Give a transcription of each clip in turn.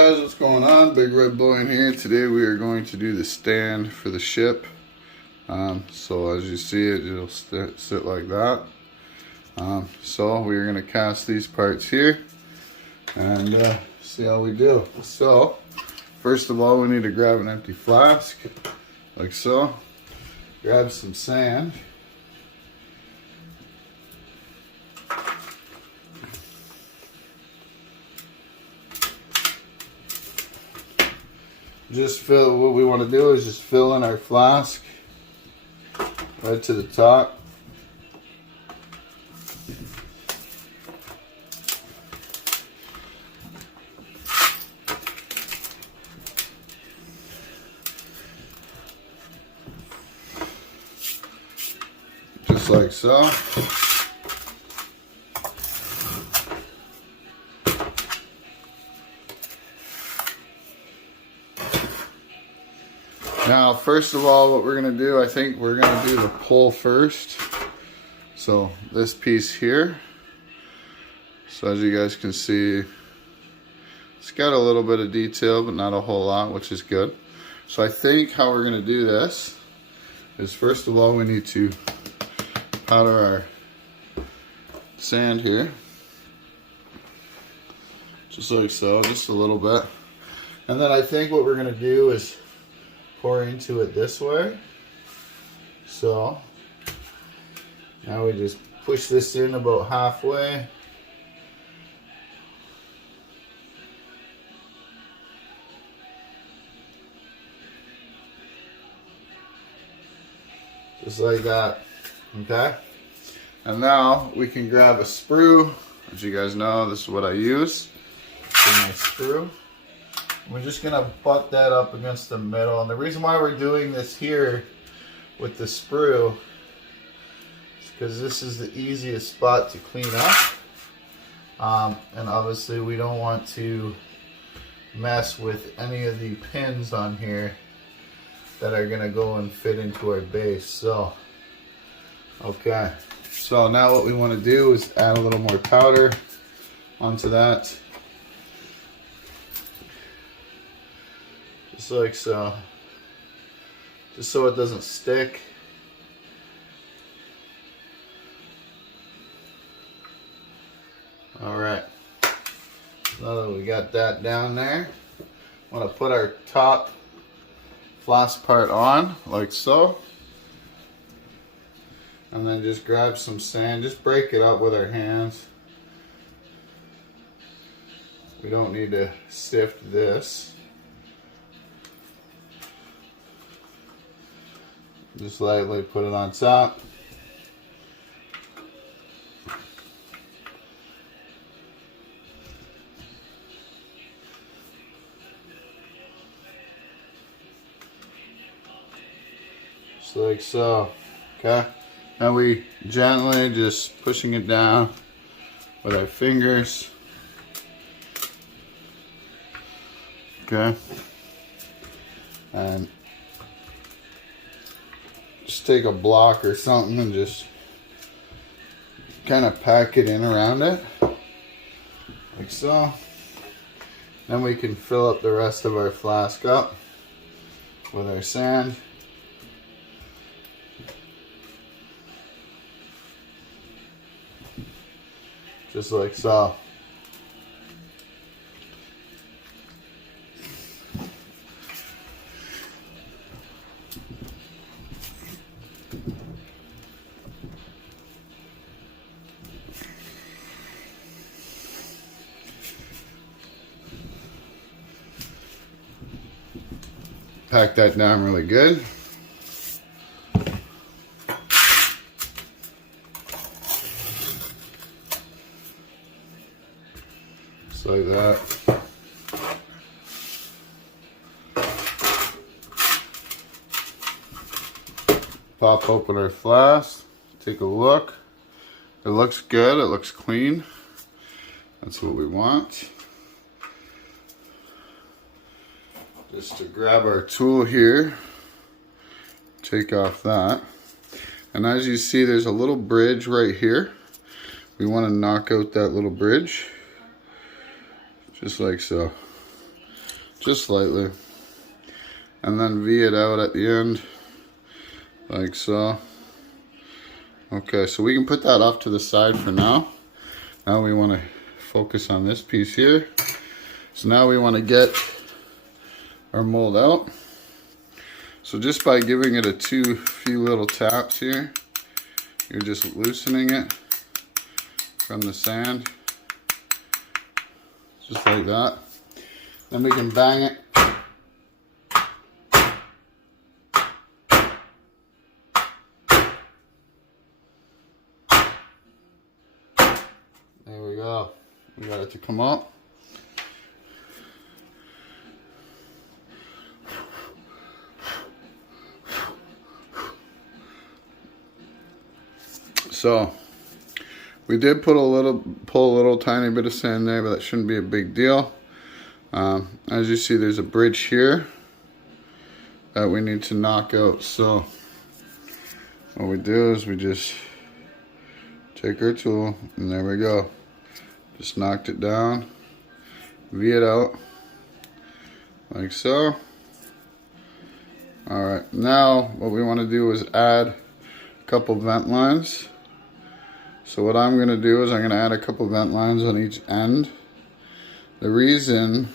guys, what's going on? Big Red Boy in here. Today we are going to do the stand for the ship. So as you see it, it'll sit like that. So we're going to cast these parts here and see how we do. So first of all, we need to grab an empty flask like so. Grab some sand. Just fill, what we want to do is just fill in our flask right to the top. Just like so. Now, first of all, what we're going to do, I think we're going to do the pole first. So this piece here. So as you guys can see, it's got a little bit of detail, but not a whole lot, which is good. So I think how we're going to do this is, first of all, we need to powder our sand here. Just like so, just a little bit. And then I think what we're going to do is pour into it this way. So now we just push this in about halfway. Just like that. Okay? And now we can grab a sprue. As you guys know, this is what I use for my sprue. We're just going to butt that up against the middle. And the reason why we're doing this here with the sprue is because this is the easiest spot to clean up. And obviously we don't want to mess with any of the pins on here that are going to go and fit into our base. So, okay. So now what we want to do is add a little more powder onto that. Just like so. Just so it doesn't stick. Alright. Now that we got that down there, I want to put our top flask part on, like so. And then just grab some sand. Just break it up with our hands. We don't need to sift this. Just lightly put it on top. Just like so. Okay. Now we gently just pushing it down with our fingers. Okay. And just take a block or something and just kind of pack it in around it, like so. Then we can fill up the rest of our flask up with our sand. Just like so. Pack that down really good. Just like that. Pop open our flask. Take a look. It looks good. It looks clean. That's what we want. Just to grab our tool here, take off that, and as you see, there's a little bridge right here. We want to knock out that little bridge, just like so. just slightly. And then V it out at the end, like so. Okay, so we can put that off to the side for now. Now we want to focus on this piece here. So now we want to get our mold out. So just by giving it a few little taps here, you're just loosening it from the sand, just like that. Then we can bang it. There we go. We got it to come up. So we did pull a little tiny bit of sand there, but that shouldn't be a big deal. As you see, there's a bridge here that we need to knock out. So what we do is we just take our tool, and there we go. Just knocked it down, V it out, like so. Alright, now what we want to do is add a couple vent lines. So what I'm going to do is I'm going to add a couple vent lines on each end. The reason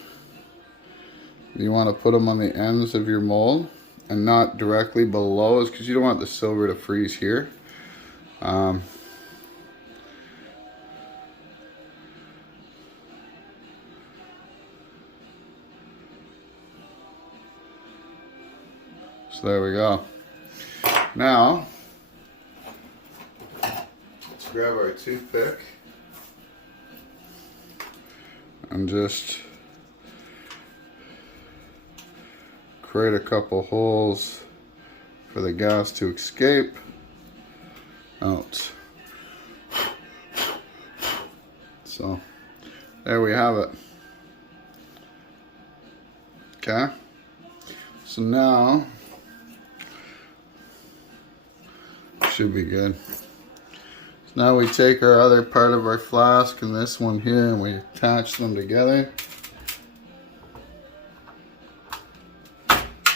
you want to put them on the ends of your mold and not directly below is because you don't want the silver to freeze here. So there we go. Now grab our toothpick and just create a couple holes for the gas to escape out. So there we have it. Okay, so now should be good. Now we take our other part of our flask and this one here, and we attach them together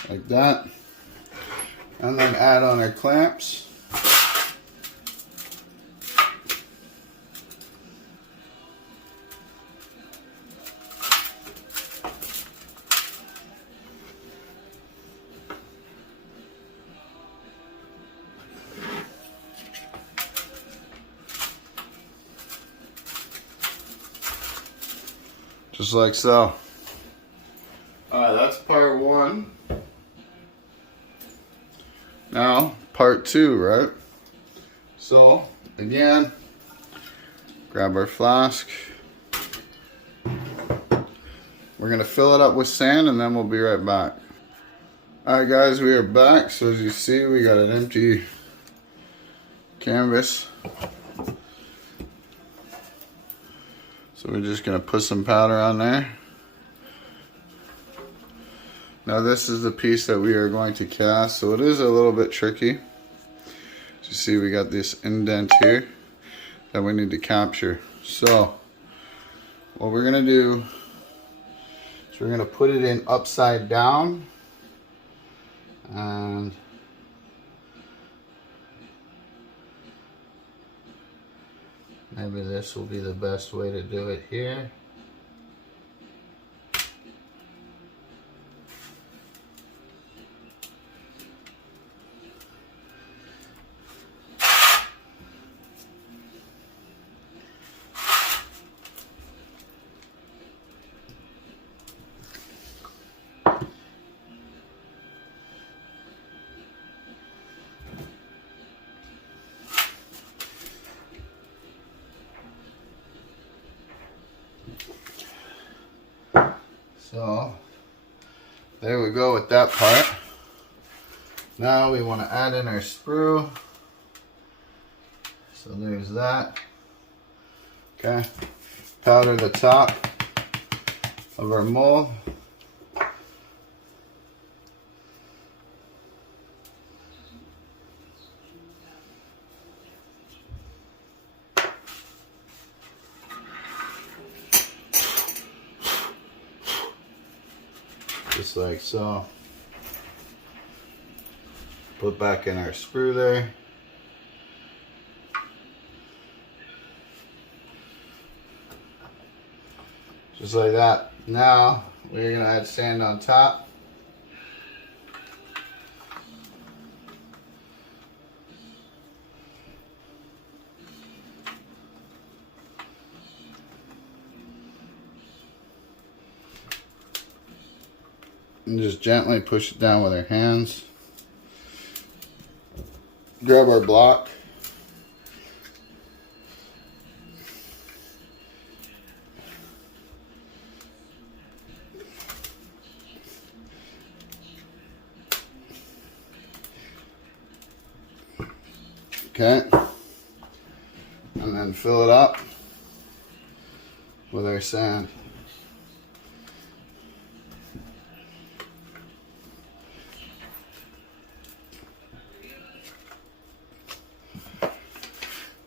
like that, and then add on our clamps. Just like so. Alright, that's part one. Now, part two, right? So, again, grab our flask. We're going to fill it up with sand and then we'll be right back. Alright guys, we are back. So as you see, we got an empty canvas. So we're just going to put some powder on there. Now this is the piece that we are going to cast, so it is a little bit tricky. As you see, we got this indent here that we need to capture. So what we're going to do is we're going to put it in upside down, and maybe this will be the best way to do it here. So there we go with that part. Now we want to add in our sprue. So there's that. Okay. Powder the top of our mold. just like so. Put back in our sprue there. Just like that. Now we're gonna add sand on top. And just gently push it down with our hands. Grab our block. Okay. And then fill it up with our sand.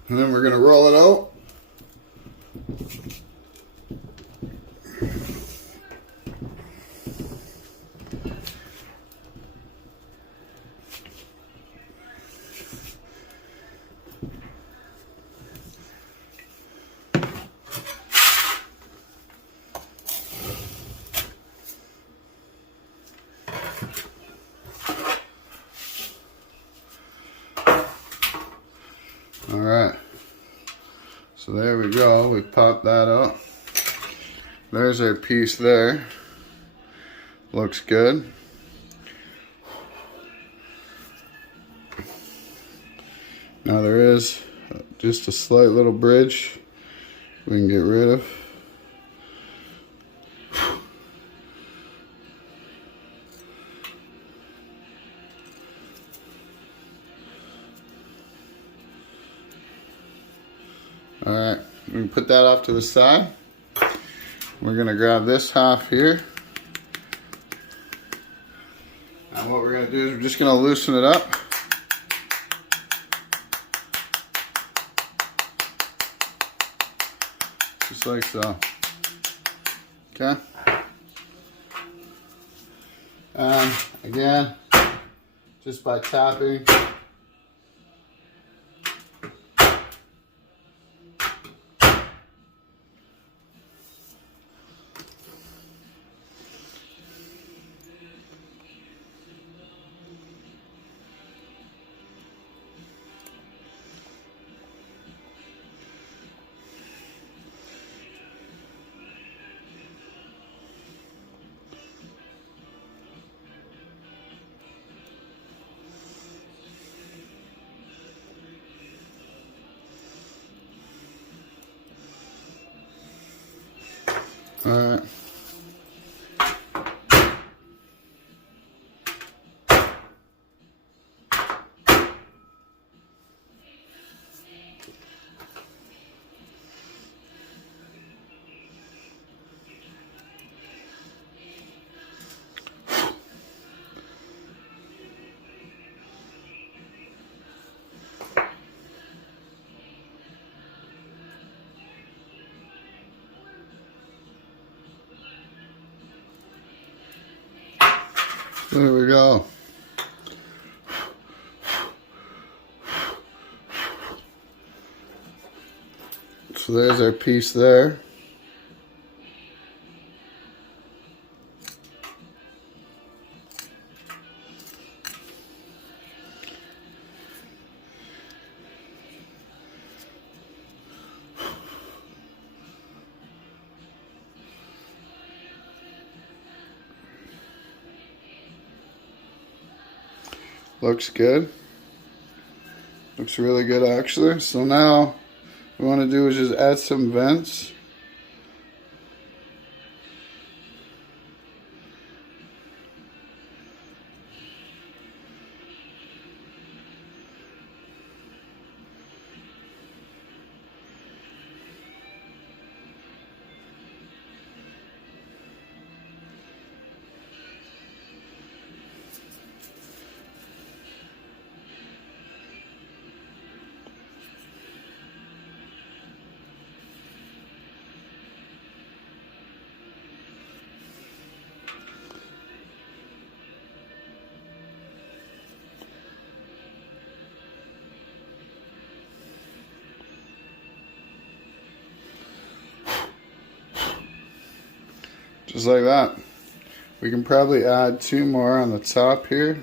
And then we're going to roll it out. All right. So there we go. We popped that up. There's our piece there. Looks good. Now there is just a slight little bridge we can get rid of. All right, we can put that off to the side. We're gonna grab this half here. And what we're gonna do is we're just gonna loosen it up. Just like so. Okay. And again, just by tapping. All right. There we go. So there's our piece there. Looks good. Looks really good actually. So now what we want to do is just add some vents. Just like that. We can probably add 2 more on the top here.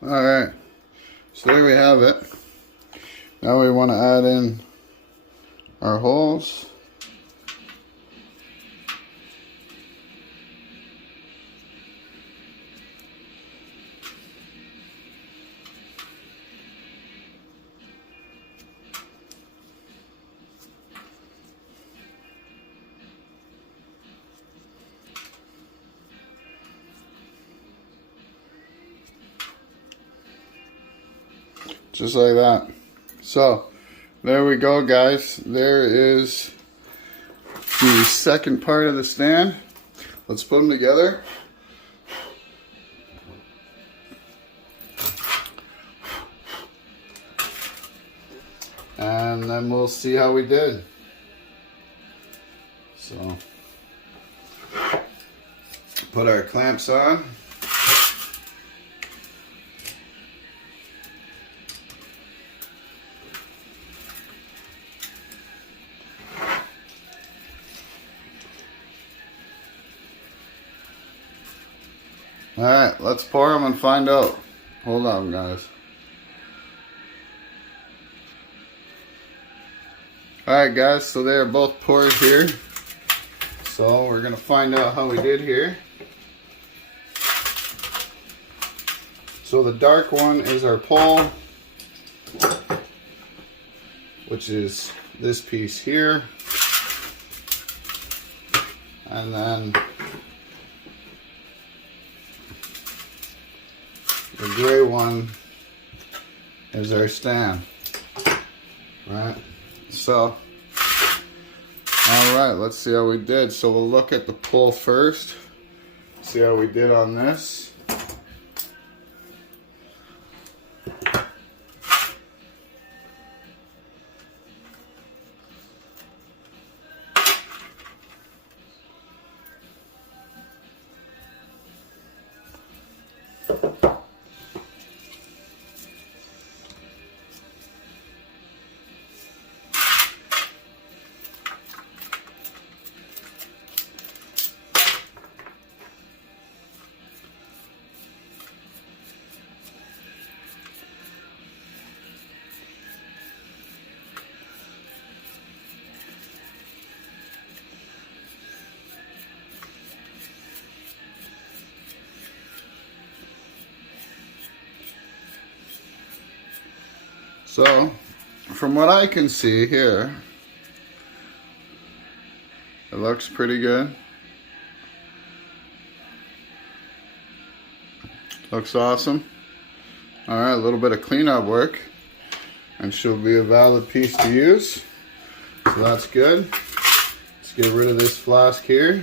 Alright, so there we have it. Now we want to add in our holes. Just like that. So, there we go, guys. There is the second part of the stand. Let's put them together. And then we'll see how we did. So, put our clamps on. Alright, let's pour them and find out. Hold on, guys. Alright, guys, so they are both poured here. So we're going to find out how we did here. So the dark one is our pole, which is this piece here. And then the gray one is our stand, right? So, alright, let's see how we did. So we'll look at the pull first, see how we did on this. So, from what I can see here, it looks pretty good. Looks awesome. Alright, a little bit of cleanup work, and she'll be a valid piece to use. So that's good. Let's get rid of this flask here.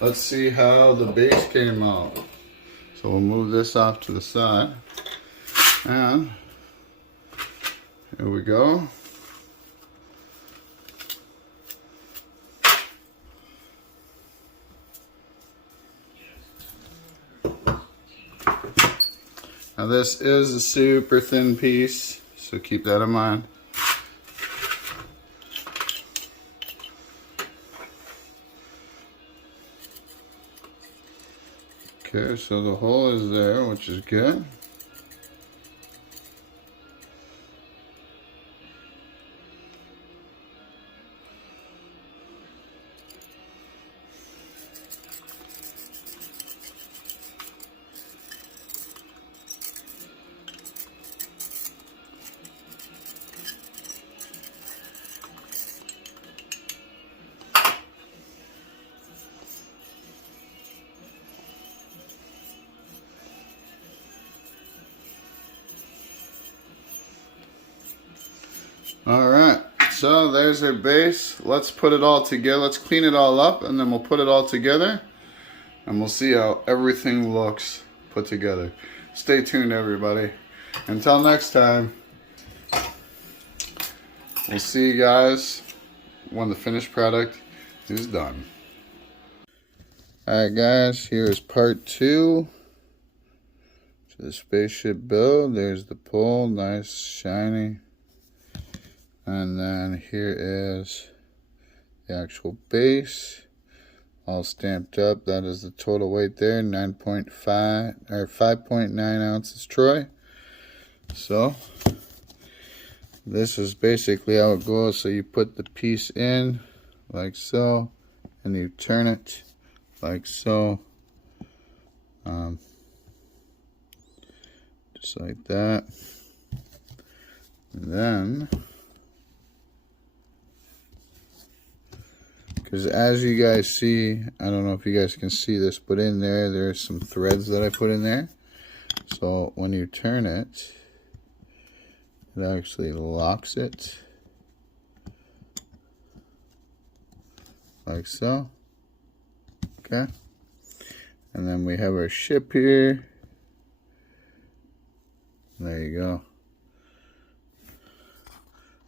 Let's see how the base came out. So we'll move this off to the side. And here we go. Now this is a super thin piece, so keep that in mind. Okay, so the hole is there, which is good. All right, so there's our base. Let's put it all together. Let's clean it all up, and then we'll put it all together, and we'll see how everything looks put together. Stay tuned, everybody. Until next time, we'll see you guys when the finished product is done. Alright guys, here's part 2 to the spaceship build. There's the pole, nice, shiny. And then here is the actual base, all stamped up. That is the total weight there, 9.5 or 5.9 ounces troy. So this is basically how it goes. So you put the piece in like so, and you turn it like so, just like that. And then, because as you guys see, I don't know if you guys can see this, but in there, there's some threads that I put in there. So when you turn it, it actually locks it like so. Okay, and then we have our ship here. There you go.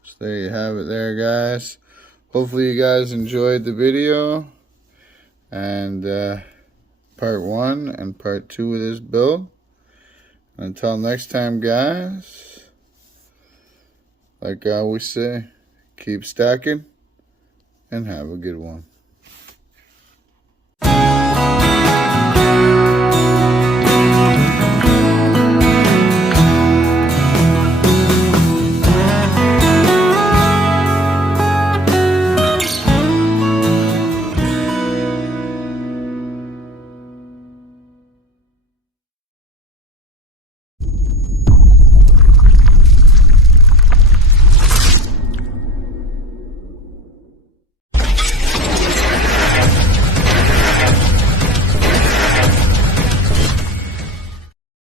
So there you have it there, guys. Hopefully you guys enjoyed the video, and part 1 and part 2 of this build. Until next time, guys, like I always say, keep stacking and have a good one.